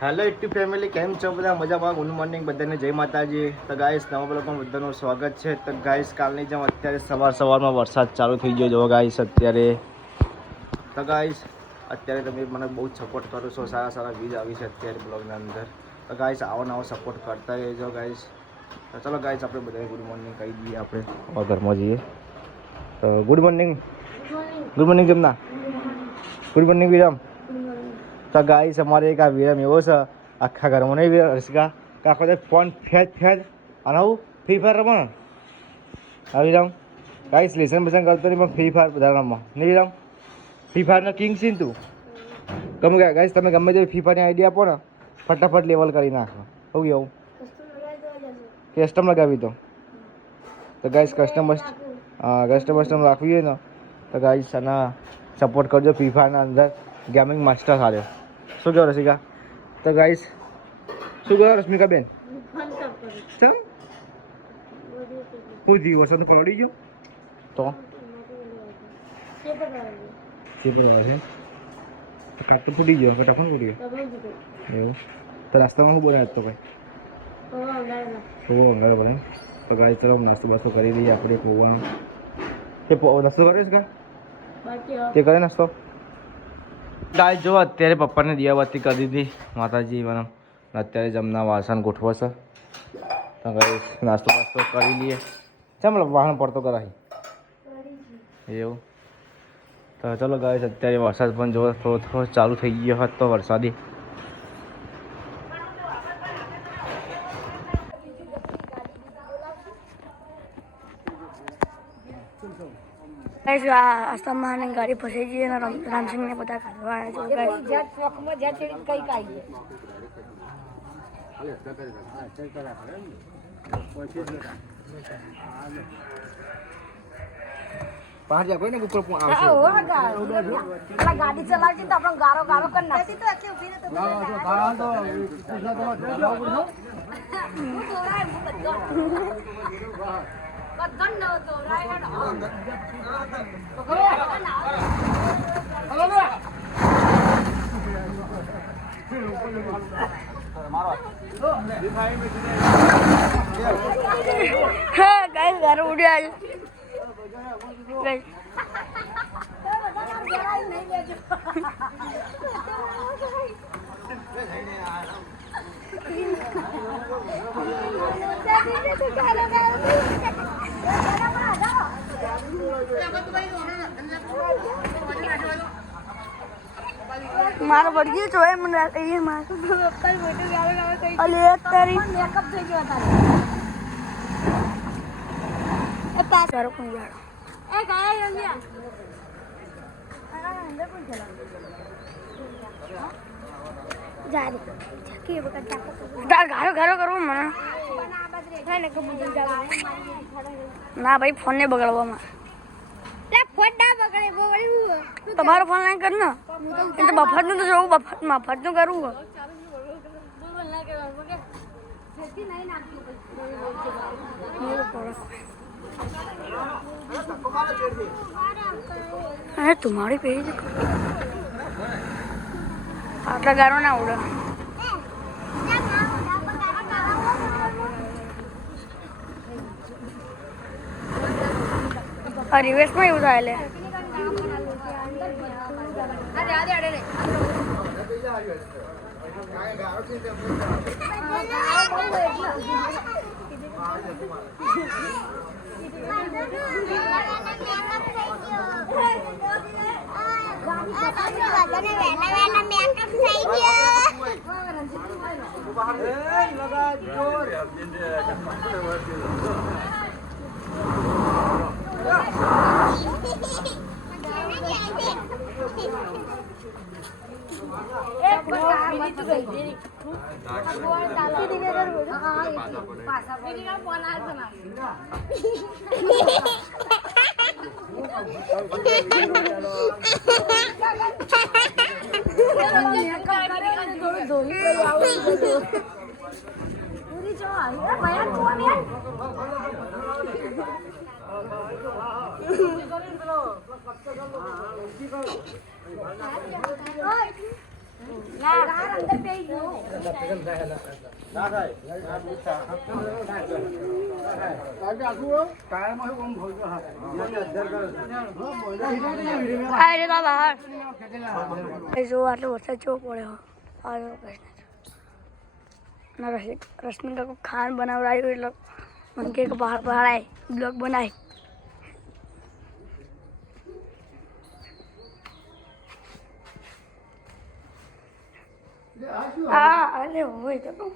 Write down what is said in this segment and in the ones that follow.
Hello YouTube family, કેમ છો બધા? મજામાં? ગુડ મોર્નિંગ બધાને, જય માતાજી. તો ગાઈસ નવા બ્લોગમાં બધાનું સ્વાગત છે. તો ગાઈસ કાલની જેમ અત્યારે સવારમાં વરસાદ ચાલુ થઈ ગયો જો ગાઈસ અત્યારે. તો ગાઈસ અત્યારે તમે મને બહુ જ સપોર્ટ કરો છો, સારા વ્યૂઝ આવી છે અત્યારે બ્લોગના અંદર. તો ગાઈસ આવો સપોર્ટ કરતા રહેજો ગાઈસ. તો ચલો ગાઈસ આપણે બધાને ગુડ મોર્નિંગ કહી દઈએ, આપણે ઘરમાં જઈએ. તો good morning Jamna, good morning Viram. તો ગાઈસ અમારે એક આ વિરમ એવો છે આખા ઘરમાં નહીં વિરમ હર્ષિકા કાકો ફોન ફેજ અને હું ફ્રી ફાયર રમો હા વિરમ. ગાઈસ લેસન બેસન કરતો નહીં પણ ફ્રી ફાયર બધા રમવા નહીં વિરમ. ફ્રી ફાયરનો કિંગ છે ને તું. ગમે ગાઈસ તમે ગમે તે ફ્રી ફાયરની આઈડિયા આપો ને ફટાફટ લેવલ કરી નાખો. હું એવું કસ્ટમ લગાવી તો ગાઈસ કસ્ટમ રાખવી હોય ને તો ગાઈસ આના સપોર્ટ કરજો. ફ્રી ફાયરના અંદર ગેમિંગ માસ્ટર હારે. શું કહો રસિકા? તો ગાઈસ શું કહો રશ્મિકા બેન? ચમ પૂછી વરસાદ પડી ગયો તો કાટ તો ફૂટી ગયો, ફટાફટ ફૂટી ગયો એવું. તો નાસ્તામાં શું બનાવ્યો તો ભાઈ? પૌવા અંગાર બને. તો ગાઈસ ચલો નાસ્તો બાસ્તો કરી દઈએ આપણે. પૌવાનો તે નાસ્તો કર્યો છે તે કરે નાસ્તો. ગાઈસ જો અત્યારે પપ્પાને દિયાબત્તી કરી દીધી માતાજી મને. અત્યારે જમના વાસણ ગોઠવો છે. તો ગાઈસ નાસ્તો બાસ્તો કરી લઈએ. ચાલ વાહન પડતો કરાય એવું. તો ચલો ગાઈસ અત્યારે વરસાદ પણ જો થોડો ચાલુ થઈ ગયો હતો વરસાદી. આસામાં ગાડી ફસાઈ ગઈ અને રામસિંહને બધા કાઢવા ગાડી ચલાવતી તો આપણે ગારો કરી નાખી. ઘર ઉડ્યા મારો વળગી જો મને એ મારું અલે તારી મેકઅપ થઈ ગયો તારે એ પાસ કરો કોણ જાડો એ ગાય અંગિયા અંદર કોણ ચલા જાડી કે વખત તાર ગારો કરવો મને ના ભાઈ ફોન ને બગાડવામાં તમારો ફોન નહીં કર ને એ તો મફતનું તો જોવું, મફતનું કરવું. અરે તમારી પેજ આટલા ગારો ના ઉડે. રિવેશમાં એવું થાય લે. અરે બાબા જો આટલો વરસાદ કેવો પડ્યો રશ્મિ કાકુ ખાંડ બનાવડાવ્યું એટલે મને કે બહાર પહાડાય બ્લોગ બનાય હા અરે હોય તો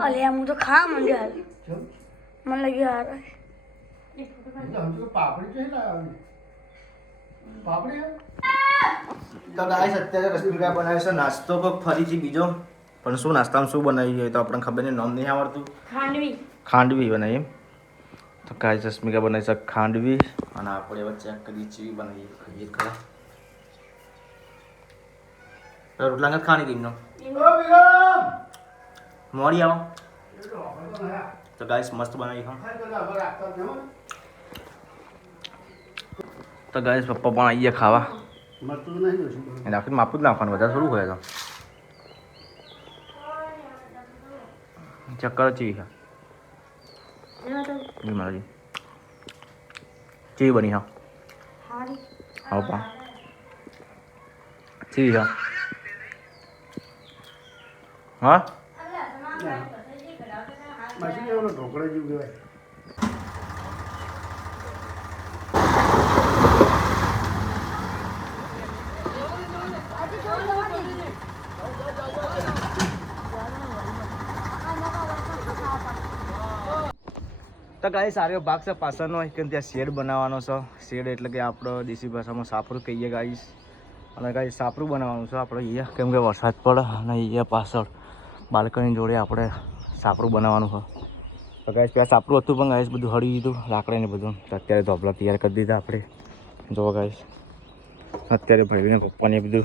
અલે હું તો ખા માંડ્યો મને લાગ્યું હાર તો ગાઈસ અત્યારે રશ્મિકા બનાવે છે નાસ્તો કોક ફરીથી બીજો પણ શું નાસ્તામાં શું બનાવી હોય તો આપણને ખબર નહીં નામ નહીં આવડતું ખાંડવી બનાવી એમ તો ગાઈસ રશ્મિકા બનાવી છે ખાંડવી અને આપણે હવે ચેક કરીએ ચીવી બનાવીએ ખાઈએ ખરા રોટલા નથી ખાણી ગઈ મોડી આવો તો ગાઈસ મસ્ત બનાવી ખાં તો ગાઈસ પપ્પા પણ આવીએ ખાવા આખી માપું જ નાખવાનું બધા થોડું હોય તો ચક્કર ચીવી ખા મારાજી ચીવી બની હા હા પા ચીવી હા હા ઢોકળા જેવું કહેવાય. તો ગાઈ સારો ભાગ છે પાછળનો કે ત્યાં શેડ બનાવવાનો છે શેડ એટલે કે આપણો દેશી ભાષામાં સાપરું કહીએ ગાઈસ અને ગાઈ સાપરું બનાવવાનું છે આપણે અહીંયા કેમ કે વરસાદ પડે અને અહીંયા પાછળ બાલ્કની જોડે આપણે સાપરું બનાવવાનું છે તો ગાઈસ ત્યાં સાપરું હતું પણ ગાઈસ બધું હળી દીધું લાકડા ને બધું તો અત્યારે ધોપલા તૈયાર કરી દીધા આપણે જો ગાઈસ અત્યારે ભાઈને પપ્પાને બધું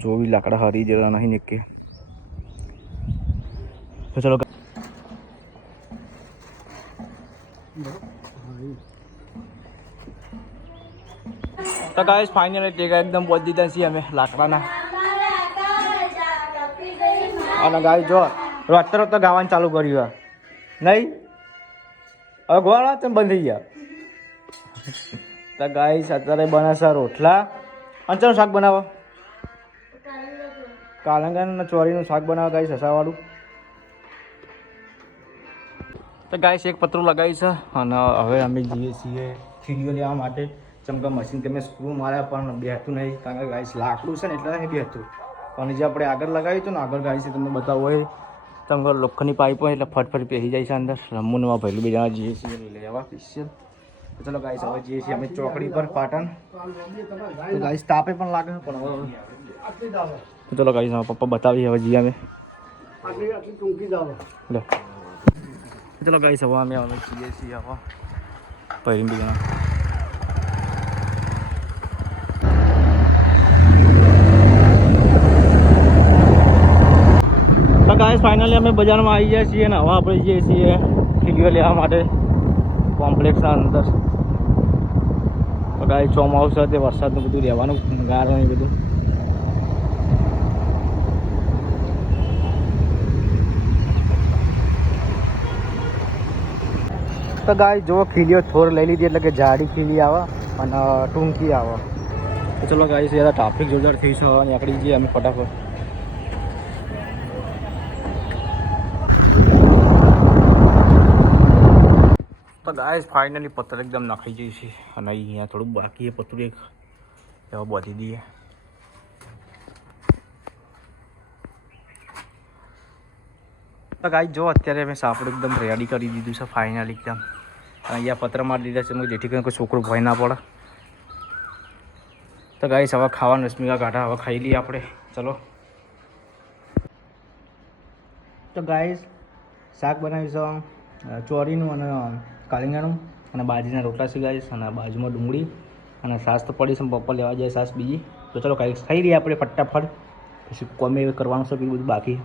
જોવી લાકડા હરી જરા નહીં નીકળે તો ચલો તો ગાઈસ ફાઇનલી ટેકા એકદમ પહોંચી દીધા છીએ અમે લાકડાના અને ગાઈસ જો અત્યારે તો ગાવાનું ચાલુ કર્યું નહીં હવે ગોળા તો બંધ થઈ ગયા તો ગાઈસ અત્યારે બનાવશે રોટલા અંચરનું શાક બનાવો કાલંગા ચોરીનું શાક બનાવો ગાઈસ હસાવાળું તો ગાઈસ એક પતરું લગાવી છે અને હવે અમે જઈએ છીએ ખીલીઓ લેવા માટે ચમકા મશીન તમે સ્ક્રૂ માર્યા પણ બેહતું નહીં કારણ કે ગાઈસ લાકડું છે ને એટલે નહીં બેહતું પણ જે આપણે આગળ લગાવ્યું હતું ને આગળ ગાઈસ તમને બતાવવું હોય તમે લોખંડની પાઇપ હોય એટલે ફટફટ પહેરી જાય છે અંદર રમૂનમાં ભરેલું બે જણા જઈએ છીએ લેવા સ્પેશિયલ તો ચલો ગાઈસ હવે જઈએ છીએ અમે ચોકડી પર પાટણ તો ગાઈસ તાપે પણ લાગે પણ હવે તો ચલો ગાઈસ પપ્પા બતાવીએ હવે જઈએ અમે લો ચલો ગાઈસ હવે અમે જઈએ છીએ હવે પહેરીને બી જણા તો ગાઈસ ફાઇનલી અમે બજારમાં આવી ગયા છીએ ને હવે આપણે જઈએ છીએ ખીલીઓ લેવા માટે કોમ્પ્લેક્સના અંદર તો ગાઈસ ચોમાસું છે તે વરસાદનું બધું રહેવાનું ગારું એ બધું તો ગાઈસ જો ખીલીઓ થોર લઈ લીધી એટલે કે જાડી ખીલી આવે અને ટૂંકી આવે તો ચલો ગાઈસ યાર ટ્રાફિક જોરદાર થઈ છે નીકળી જઈએ અમે ફટાફટ તો ગાઈસ ફાઇનલી પથ્થર એકદમ નાખી જઈએ છીએ અને અહીંયા થોડુંક બાકી એ પથ્થર એક એવા બાંધી દઈએ તો ગાઈસ જો અત્યારે મેં સાપડું એકદમ રેડી કરી દીધું છે ફાઇનલી એકદમ અહીંયા પત્ર મારી દીધા છે જેથી કરીને કોઈ છોકરું ભય ના પડે તો ગાઈસ હવે ખાવાનું રશ્મિકા કાઢા હવે ખાઈ લઈએ આપણે ચલો તો ગાઈસ શાક બનાવીશું ચોરીનું અને કાલિંગાનું અને બાજરીના રોટલા છે ગાઈસ અને બાજુમાં ડુંગળી અને સાસ તો પડી છે પપ્પા લેવા જાય સાસ બીજી તો ચલો ગાઈસ ખાઈ લઈએ આપણે ફટાફટ પછી કોમે કરવાનું છે બધું બાકી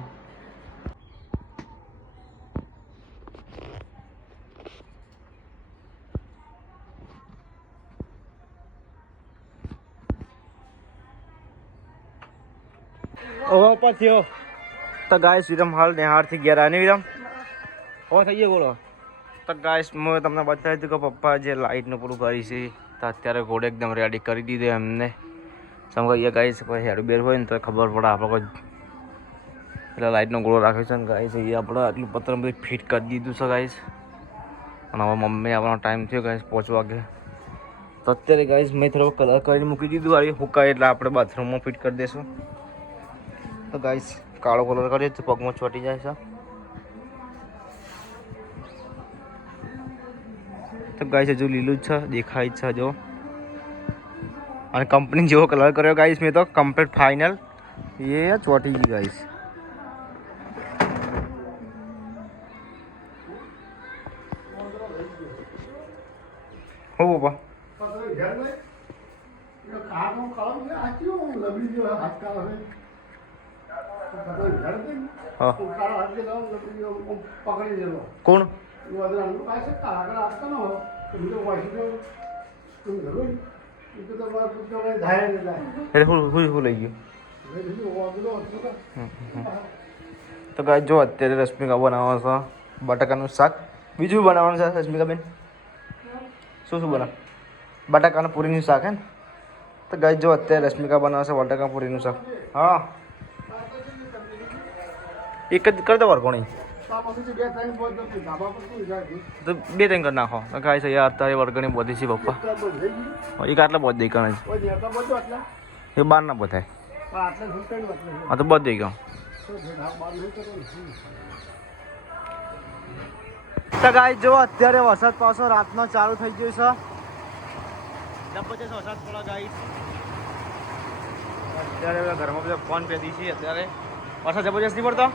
ઓહો થયો તો ગાઈસ વિરમ હાલ નેહારથી ગયા રહ્યા ને વિરમ ઓ થઈ ગયો બોલો તો ગાઈસ મેં તમને બતાવી દીધું કે પપ્પા જે લાઇટનું પૂરું કરી છે તો અત્યારે ઘોડે એકદમ રેડી કરી દીધું એમને સમજાઈએ ગાઈસ કોઈ હેડ બેર હોય ને તો ખબર પડે આપણે કોઈ એટલે લાઇટનો ગોળો રાખ્યો છે ને ગાઈસ એ આપણે આટલું પત્ર બધી ફિટ કરી દીધું છે ગાઈસ અને હવે મમ્મી આવવાનો ટાઈમ થયો ગાઈસ 5 વાગે તો અત્યારે ગાઈસ મેં થોડો કલર કરીને મૂકી દીધું આવી હુકાય એટલે આપણે બાથરૂમમાં ફિટ કરી દઈશું તો ગાઈસ કાળો કલર કરીએ તો પગમાં ચોટી જાય છે તો ગાઈસ હજુ લીલું જ છે દેખાય છે જો અને કંપની જેવો કલર કર્યો ગાઈસ મેં તો કમ્પ્લીટ ફાઇનલ એ ચોટી ગઈ ગાઈસ હો બાપા હા કોણ એટલે હું લઈ ગયું તો ગાઈસ જો અત્યારે રશ્મિકા બનાવવાનો છે બટાકાનું શાક બીજું બનાવવાનું છે રશ્મિકા બેન શું શું બનાવ બટાકાના પૂરીનું શાક હે ને તો ગાઈસ જો અત્યારે રશ્મિકા બનાવશે બટાકા પૂરીનું શાક હા એક જ કરી દો કોણી તો 2-3 કરી નાખો તો ગાઈસ યાર અત્યારે વર્ગણી બધી છે પપ્પા એક આટલા બધ દઈ કરે છે એ 12 ના બધાય હા તો બધ દઈ ગયો તો ગાઈસ જો અત્યારે વરસાદ પાછો રાતનો ચાલુ થઈ ગયો છે જબરજસ્ત વરસાદ પડે ગાઈસ અત્યારે ઘરમાં બધા ફોન પેદી છે અત્યારે વરસાદ જબરજસ્ત નહીં પડતો